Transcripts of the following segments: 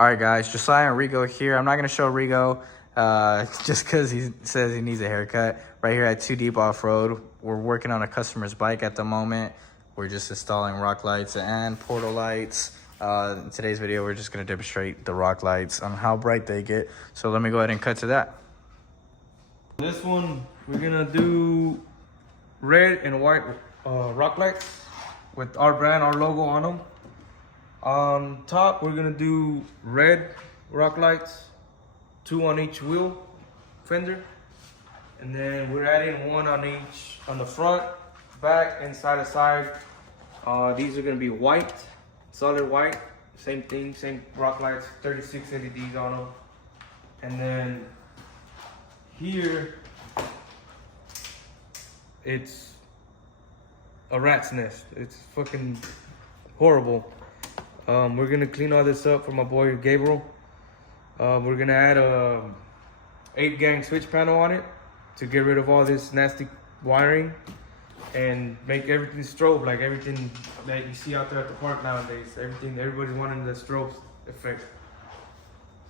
All right, guys, Josiah and Rigo here. I'm not going to show Rigo just because he says he needs a haircut. Right here at 2 Deep Off-Road, we're working on a customer's bike at the moment. We're just installing rock lights and portal lights. In today's video, we're just going to demonstrate the rock lights on how bright they get. So let me go ahead and cut to that. This one, we're going to do red and white rock lights with our brand, our logo on them. On top, we're gonna do red rock lights, 2 on each wheel fender, and then we're adding 1 on each, on the front, back, and side to side. These are gonna be white, solid white, same thing, same rock lights, 36 LEDs on them. And then here, it's a rat's nest. It's fucking horrible. We're gonna clean all this up for my boy Gabriel. We're gonna add a 8-gang switch panel on it to get rid of all this nasty wiring and make everything strobe, like everything that you see out there at the park nowadays. Everybody's wanting the strobe effect.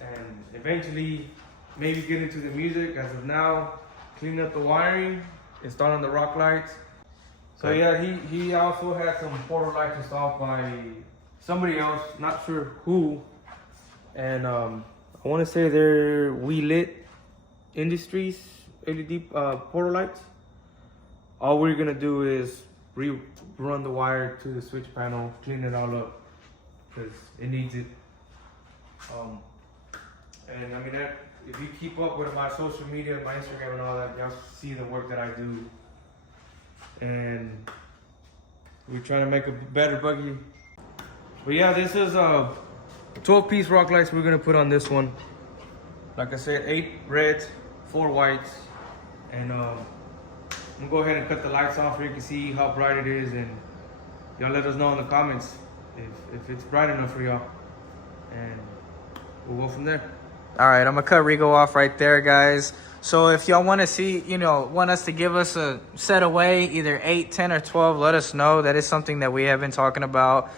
And eventually, maybe get into the music. As of now, clean up the wiring, installing the rock lights. So yeah, he also had some portal lights installed by somebody else, not sure who, and I want to say they're We Lit Industries LED portal lights. All we're gonna do is rerun the wire to the switch panel, clean it all up because it needs it. And I mean, if you keep up with my social media, my Instagram and all that, y'all see the work that I do, and we're trying to make a better buggy. But yeah, this is a 12-piece rock lights we're gonna put on this one. Like I said, 8 reds, 4 whites, and I'm gonna go ahead and cut the lights off so you can see how bright it is, and y'all let us know in the comments if it's bright enough for y'all, and we'll go from there. All right, I'm gonna cut Rigo off right there, guys. So if y'all want to see, want us to give us a set away, either 8, 10, or 12, let us know. That is something that we have been talking about.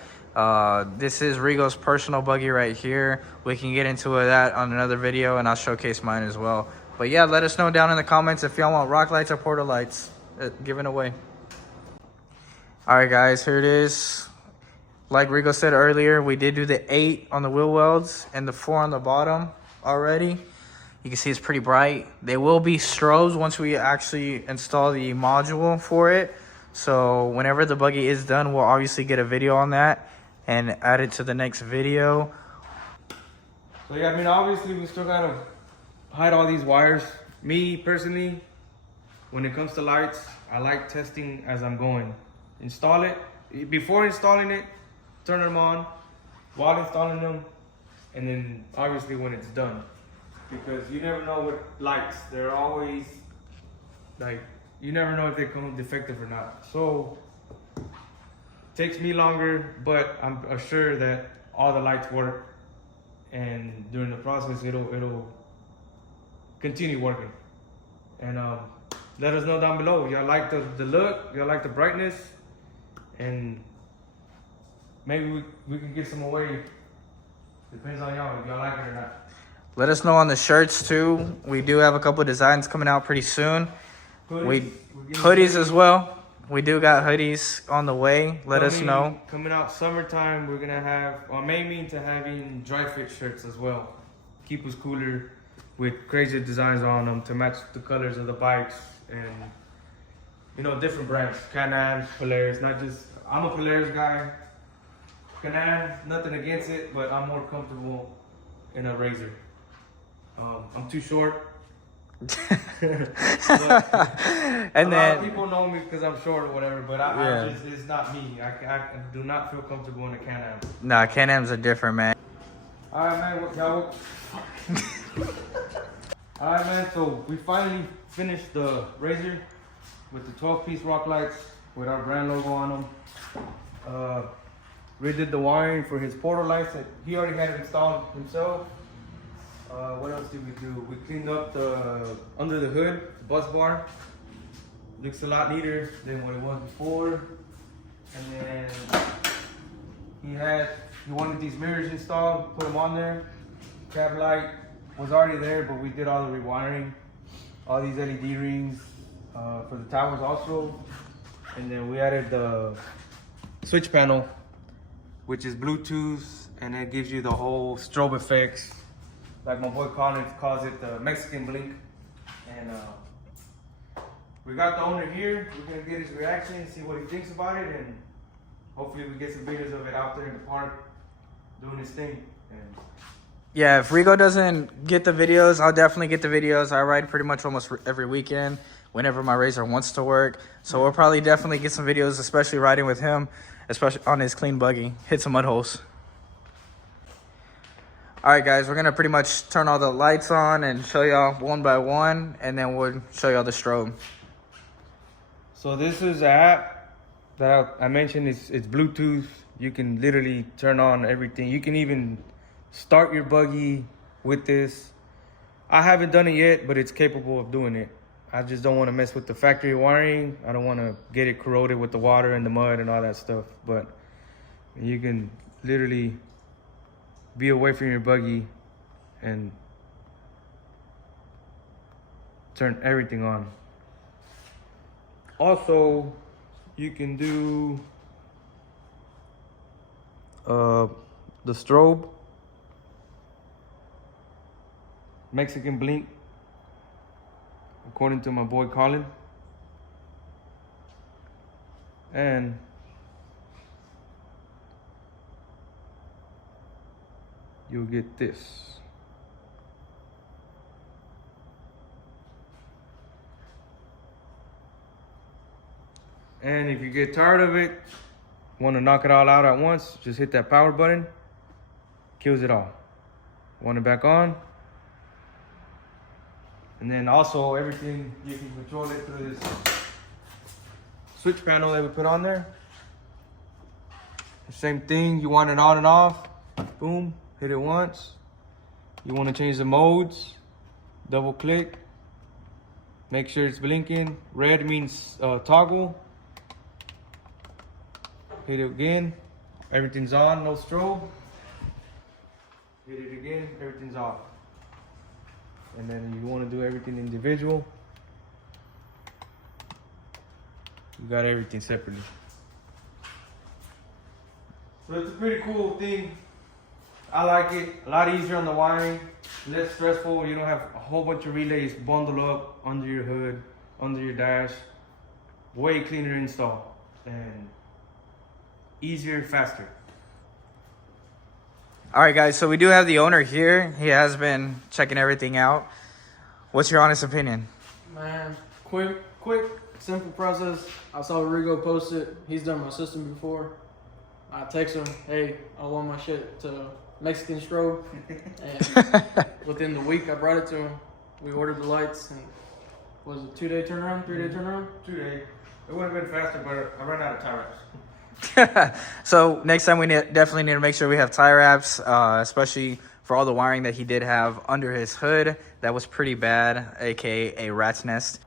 This is Rigo's personal buggy right here. We can get into that on another video, and I'll showcase mine as well. But yeah, let us know down in the comments if y'all want rock lights or portal lights given away. All right, guys, here it is. Like Rigo said earlier, we did do the 8 on the wheel welds and the 4 on the bottom already. You can see it's pretty bright. They will be strobes once we actually install the module for it. So whenever the buggy is done, we'll obviously get a video on that and add it to the next video. So yeah, I mean, obviously we still gotta hide all these wires. Me personally, when it comes to lights, I like testing as I'm going. Install it, before installing it, turn them on, while installing them, and then obviously when it's done. Because you never know what lights, they're always like, you never know if they come defective or not. So takes me longer, but I'm sure that all the lights work, and during the process it'll continue working. And let us know down below, y'all like the look, y'all like the brightness, and maybe we can get some away. Depends on y'all if y'all like it or not. Let us know on the shirts too. We do have a couple of designs coming out pretty soon. Hoodies as well. We do got hoodies on the way. Let us know. Coming out summertime, we're gonna have, I'm aiming to having dry fit shirts as well. Keep us cooler with crazy designs on them to match the colors of the bikes, and different brands. Can-Am, Polaris, not just, I'm a Polaris guy. Can-Am, nothing against it, but I'm more comfortable in a RZR. I'm too short. And a lot of people know me because I'm short or whatever, but it's not me. I do not feel comfortable in a Can-Am. Nah, Can-Am's are different, man. Alright, man, alright, man, so we finally finished the RZR with the 12-piece rock lights with our brand logo on them. Redid the wiring for his portal lights that he already had installed himself. What else did we do? We cleaned up the under the hood, the bus bar. Looks a lot neater than what it was before. And then he had he wanted these mirrors installed, put them on there. Cab light was already there, but we did all the rewiring. All these LED rings for the towers also. And then we added the switch panel, which is Bluetooth, and it gives you the whole strobe effects. Like my boy Colin calls it the Mexican blink. And we got the owner here. We're gonna get his reaction, see what he thinks about it, and hopefully we get some videos of it out there in the park doing his thing. And yeah, if Rigo doesn't get the videos, I'll definitely get the videos. I ride pretty much almost every weekend whenever my RZR wants to work. So we'll probably definitely get some videos, especially riding with him, especially on his clean buggy. Hit some mud holes. All right, guys, we're going to pretty much turn all the lights on and show y'all one by one, and then we'll show y'all the strobe. so this is an app that I mentioned. It's Bluetooth. You can literally turn on everything. You can even start your buggy with this. I haven't done it yet, but it's capable of doing it. I just don't want to mess with the factory wiring. I don't want to get it corroded with the water and the mud and all that stuff. But you can literally be away from your buggy and turn everything on. Also, you can do the strobe, Mexican blink, according to my boy Colin. And you'll get this. And if you get tired of it, want to knock it all out at once, just hit that power button, kills it all. Want it back on. And then also everything, you can control it through this switch panel that we put on there. The same thing, you want it on and off, boom, hit it once. You want to change the modes, double click, make sure it's blinking. Red means toggle. Hit it again, everything's on, no strobe. Hit it again, everything's off. And then you want to do everything individual. You got everything separately. So it's a pretty cool thing. I like it. A lot easier on the wiring, less stressful. You don't have a whole bunch of relays bundled up under your hood, under your dash. Way cleaner install and easier, faster. All right, guys, so we do have the owner here. He has been checking everything out. What's your honest opinion? Man, quick, simple process. I saw Rigo post it. He's done my system before. I text him, hey, I want my shit to Mexican strobe. And within the week, I brought it to him. We ordered the lights, and was it 2-day turnaround, 3-day turnaround? 2 days. It would have been faster, but I ran out of tie wraps. So next time we definitely need to make sure we have tie wraps, especially for all the wiring that he did have under his hood. That was pretty bad, aka a rat's nest.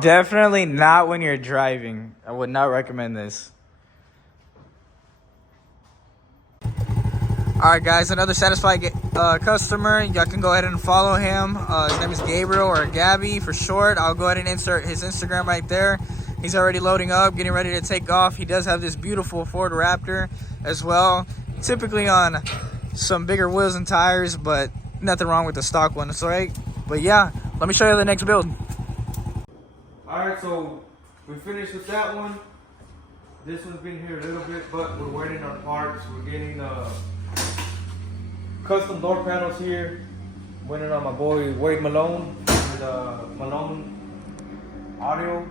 Definitely not when you're driving. I would not recommend this. All right, guys, another satisfied customer. Y'all can go ahead and follow him. His name is Gabriel, or Gabby for short. I'll go ahead and insert his Instagram right there. He's already loading up, getting ready to take off. He does have this beautiful Ford Raptor as well. Typically on some bigger wheels and tires, but nothing wrong with the stock one. That's right. But yeah, let me show you the next build. All right, so we finished with that one. This one's been here a little bit, but we're waiting on parts. We're getting custom door panels here. Waiting on my boy Wade Malone with Malone audio.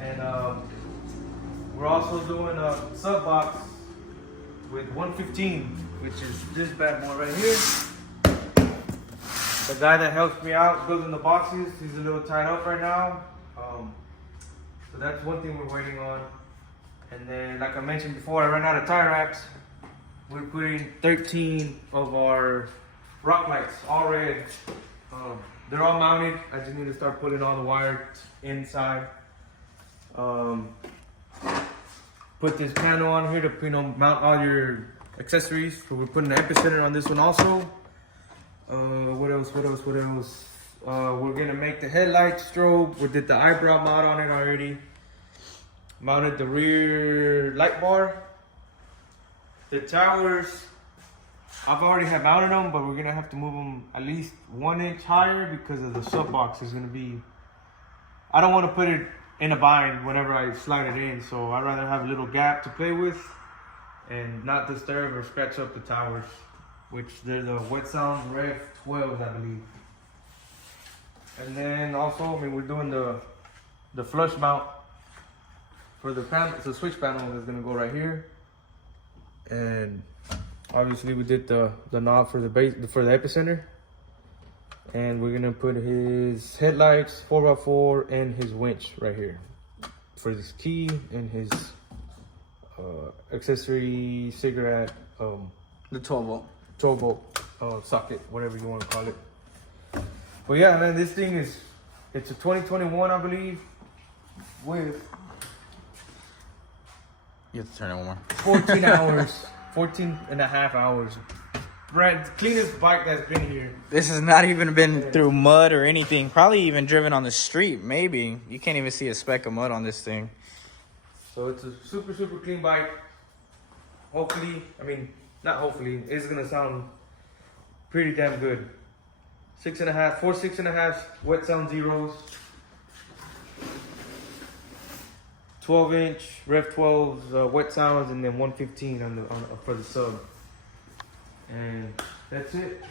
And we're also doing a sub box with 115, which is this bad boy right here. The guy that helps me out building the boxes, he's a little tied up right now. So that's one thing we're waiting on. And then, like I mentioned before, I ran out of tie wraps. we're putting 13 of our Rocklights, all red. They're all mounted. I just need to start putting all the wires inside. Put this panel on here to mount all your accessories. So we're putting the epicenter on this one also. What else? We're gonna make the headlight strobe. We did the eyebrow mount on it already. Mounted the rear light bar. The towers, I've already have mounted them, but we're gonna have to move them at least 1 inch higher because of the sub box is gonna be. I don't want to put it in a bind whenever I slide it in, so I'd rather have a little gap to play with and not disturb or scratch up the towers, which they're the Wet Sounds Rev 12s, I believe. And then also, I mean, we're doing the flush mount for the panel. The switch panel is gonna go right here, and obviously we did the knob for the base for the epicenter, and we're gonna put his headlights 4x4 and his winch right here for this key and his accessory cigarette The 12 volt socket, whatever you want to call it. But yeah, man, this thing it's a 2021, I believe, with You have to turn it one more. 14 hours, 14 and a half hours. Right, cleanest bike that's been here. This has not even been through mud or anything. Probably even driven on the street, maybe. You can't even see a speck of mud on this thing. So it's a super, super clean bike. Hopefully, I mean, not hopefully, it's gonna sound pretty damn good. 6.5 Wet Sound Zeros. 12-inch Rev 12s Wet Sounds, and then 115 for the sub. And that's it.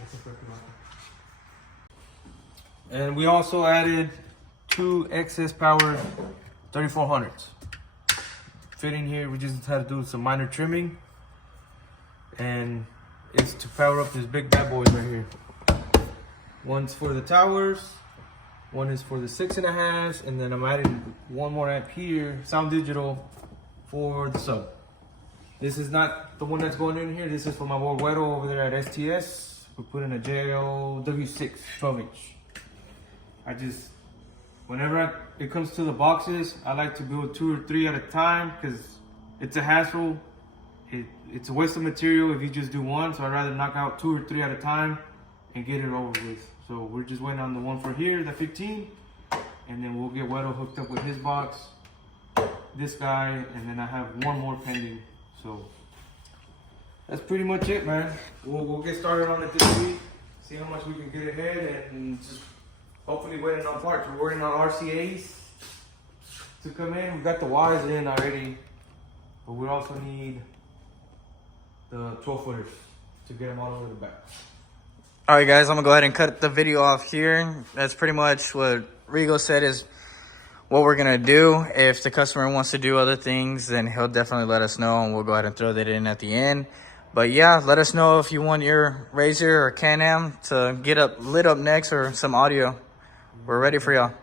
And we also added 2 excess power 3400s. Fitting here, we just had to do some minor trimming, and it's to power up this big bad boy right here. One's for the towers, one is for the 6.5, and then I'm adding 1 more amp here, sound digital, for the sub. This is not the one that's going in here. This is for my boy Wedo over there at STS. We're putting a JL W6 12-inch. Whenever it comes to the boxes, I like to build 2 or 3 at a time because it's a hassle. It's a waste of material if you just do one. So I'd rather knock out 2 or 3 at a time and get it over with. So we're just waiting on the one for here, the 15, and then we'll get Wedo hooked up with his box, this guy, and then I have 1 more pending. So that's pretty much it, man. We'll get started on it this week, see how much we can get ahead, and just hopefully waiting on parts. We're waiting on RCAs to come in. We got the Ys in already, but we also need the 12-footers to get them all over the back. All right, guys, I'm going to go ahead and cut the video off here. That's pretty much what Rigo said is what we're going to do. If the customer wants to do other things, then he'll definitely let us know, and we'll go ahead and throw that in at the end. But yeah, let us know if you want your RZR or Can-Am to get lit up next, or some audio. We're ready for y'all.